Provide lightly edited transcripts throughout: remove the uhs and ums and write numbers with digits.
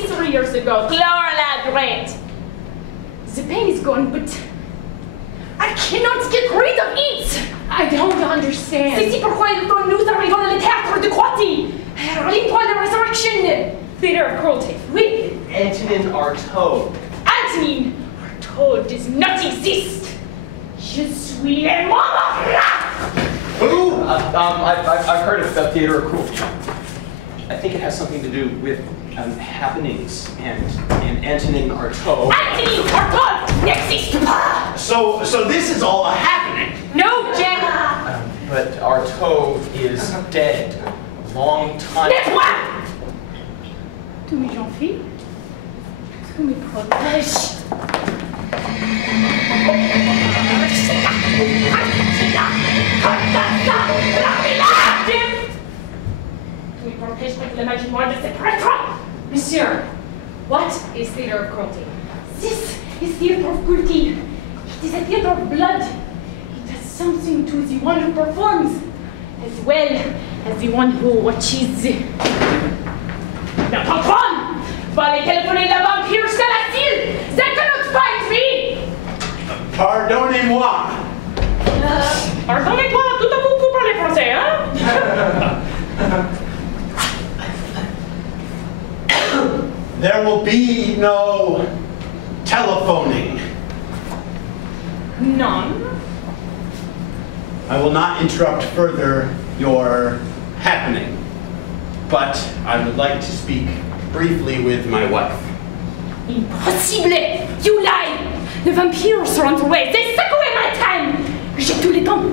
23 years ago. Clara, great. The pain is gone, but I cannot get rid of it. I don't understand. C'est pourquoi nous arrivons dans le théâtre de Croatie. Relis-toi la résurrection. Theater of cruelty. Oui. Antonin Artaud. Antonin Artaud does not exist. Je suis le Momo. Who? I've heard of the theater of cruelty. I think it has something to do with happenings and Antonin Artaud. Antonin Artaud n'existe pas. So this is all a happening. No, Jen. But Artaud is dead. Long time. Tais-toi. Tous mes gens-filles, tous mes protèges. Tous mes protèges contre la magie noire de ces prêtres. Monsieur, what is theater of cruelty? This is theater of cruelty. It is a theater of blood. It does something to the one who performs, as well as the one who watches. La patronne va aller téléphoner la vampire jusqu'à l'asile. They cannot find me. Pardonnez-moi. Pardonnez-moi, tout à coup pour parler français, hein? There will be no telephoning. None. I will not interrupt further your happening, but I would like to speak briefly with my wife. Impossible! You lie! The vampires are on the way. They suck away my time. J'ai tout le temps,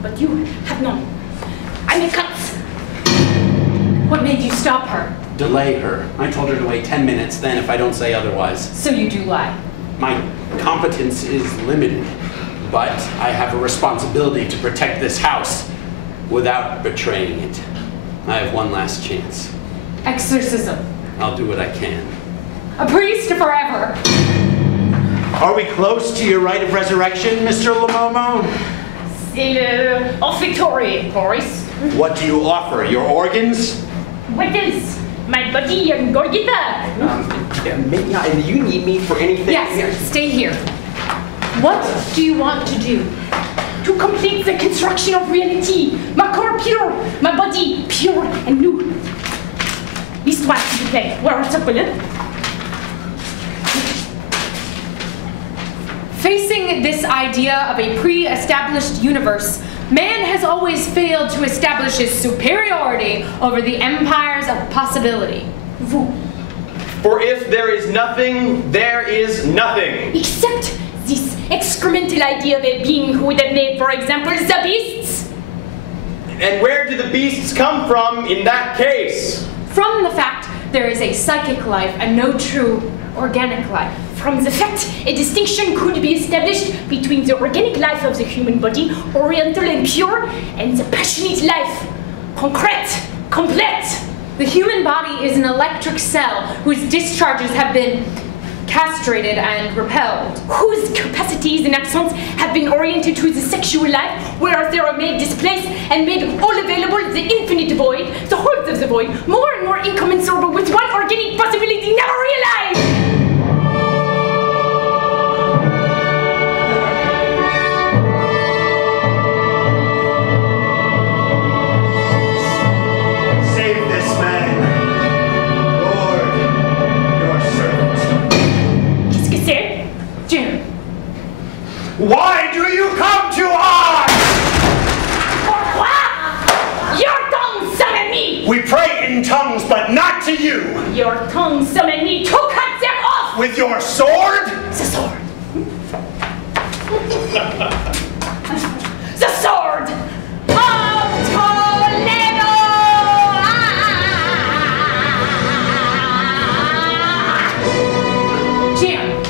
but you have none. I'm a cut. What made you stop her? Delay her. I told her to wait 10 minutes, then if I don't say otherwise. So you do lie. My competence is limited, but I have a responsibility to protect this house without betraying it. I have one last chance. Exorcism. I'll do what I can. A priest forever. Are we close to your rite of resurrection, Mr. Momo? C'est le offertory, Boris. What do you offer? Your organs? What else? My body and Gorgita. And you need me for anything? Yes, stay here. What do you want to do? To complete the construction of reality. My core pure, my body pure and new. L'histoire, s'il vous plaît. Where are the Facing this idea of a pre-established universe, man has always failed to establish his superiority over the empires of possibility. Vous. For if there is nothing, there is nothing. Except this excremental idea of a being who would have made, for example, the beasts. And where do the beasts come from in that case? From the fact there is a psychic life and no true organic life. From the fact a distinction could be established between the organic life of the human body, oriental and pure, and the passionate life, concrete, complete. The human body is an electric cell whose discharges have been castrated and repelled. Whose capacities and accents have been oriented to the sexual life, whereas they are made displaced and made all available the infinite void, the whole of the void, more and more incommensurable with one organic possibility never realized. Why do you come to us? Pourquoi? Your tongue summoned me! We pray in tongues, but not to you. Your tongue summoned me to cut them off! With your sword? The sword. The sword of Toledo! Jim.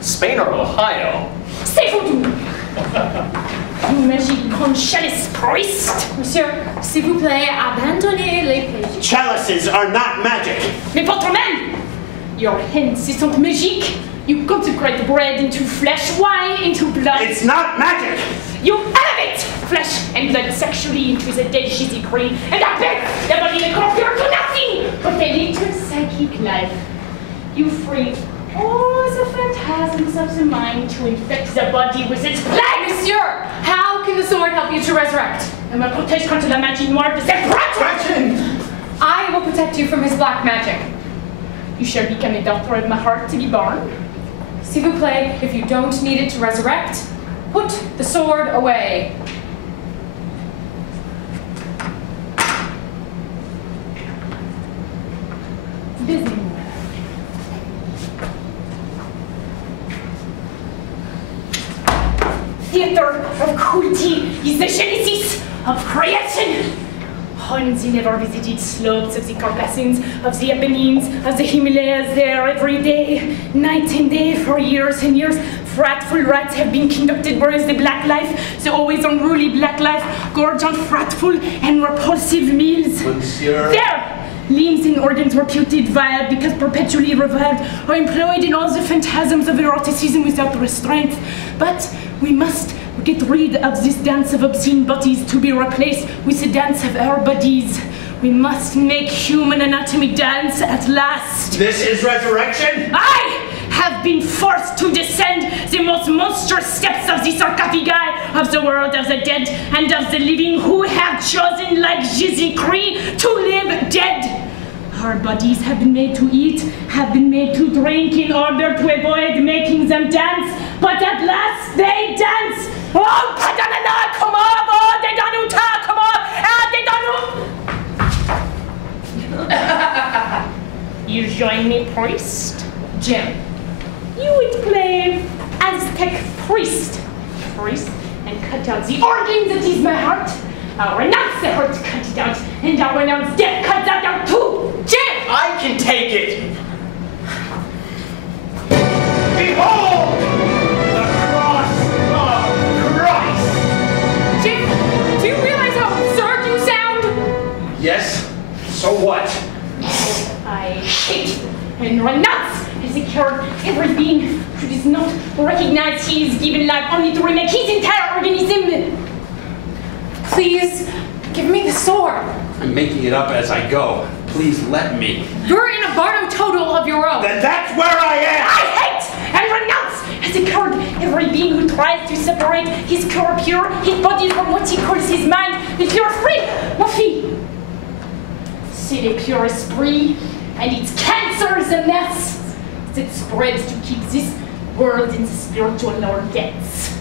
Spain or Ohio? C'est voodoo! You magic conscious priest! Monsieur, s'il vous plaît, abandonnez les péchés. Chalices are not magic. Mais votre main! Your hands sont magiques! You consecrate bread into flesh, wine into blood. It's not magic! You elevate flesh and blood sexually into the dead shitty green, and I bet the body will compare to nothing but a little psychic life. You free all the phantasms of the mind to infect the body with its plague. Monsieur, how can the sword help you to resurrect? Elle me protège contre la magie noire de cette Gretchen! I will protect you from his black magic. You shall become a daughter of my heart to be born. S'il vous plaît, if you don't need it to resurrect, put the sword away. Busy. Theater of cruelty is the genesis of creation. Hansi never visited slopes of the Caucasus, of the Apennines, of the Himalayas there every day, night and day for years and years. Fratful rats have been conducted, whereas the black life, the always unruly black life, gorge on fratful and repulsive meals. Monsieur. There! Limbs and organs reputed vile because perpetually reviled or employed in all the phantasms of eroticism without restraint. But we must get rid of this dance of obscene bodies to be replaced with the dance of our bodies. We must make human anatomy dance at last. This is resurrection? I have been forced to descend the most monstrous steps of the sarcophagi of the world of the dead and of the living who have chosen, like Jésus-Christ, to live dead. Our bodies have been made to eat, have been made to drink in order to avoid making them dance, but at last they dance. Oh, Padanana, come on, oh, they don't talk, come on, ah, they don't. You join me, priest? Jim. You would play Aztec priest, and cut out the organ that is my heart. I'll renounce the heart, cut it out, and I'll renounce death, cut that out too. Jim, I can take it. Behold, the cross of Christ. Jim, do you realize how absurd you sound? Yes. So what? I hate and renounce as a cure every being who does not recognize he is given life only to remake his entire organism. Please, give me the sword. I'm making it up as I go. Please let me. You're in a bardo total of your own. Then that's where I am! I hate and renounce as a coward every being who tries to separate his core pure, his body from what he calls his mind, the pure free. Ma fille, c'est le pure esprit, and its cancer is a mess that spreads to keep this world in the spiritual lower depths.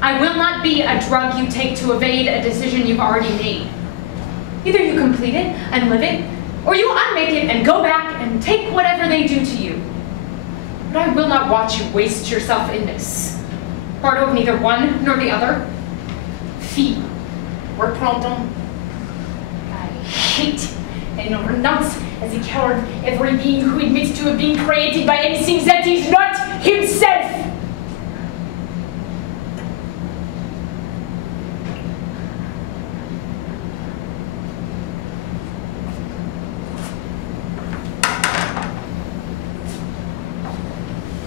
I will not be a drug you take to evade a decision you've already made. Either you complete it and live it, or you unmake it and go back and take whatever they do to you. But I will not watch you waste yourself in this. Bardo of neither one nor the other. Fille, reprendons. I hate and renounce as a coward every being who admits to have been created by anything that is not himself.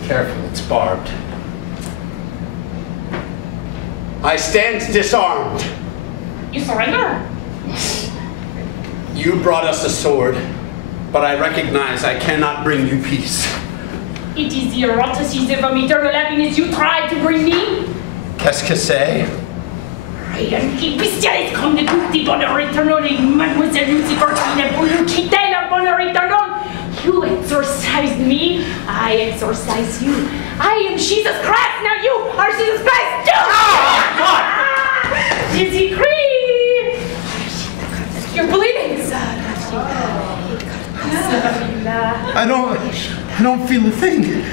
Careful, it's barbed. I stand disarmed. You surrender? You brought us a sword, but I recognize I cannot bring you peace. It is the eroticism of eternal happiness you tried to bring me? Qu'est-ce que c'est? Rien qui bestialise comme de tout petit bonheur éternel et Mademoiselle Lucifer qui n'a voulu quitter leur bonheur éternel. You exorcised me, I exorcise you. I am Jesus Christ, now you are Jesus Christ too! Oh, God! Jesus Christ! You're bleeding. I don't feel a thing.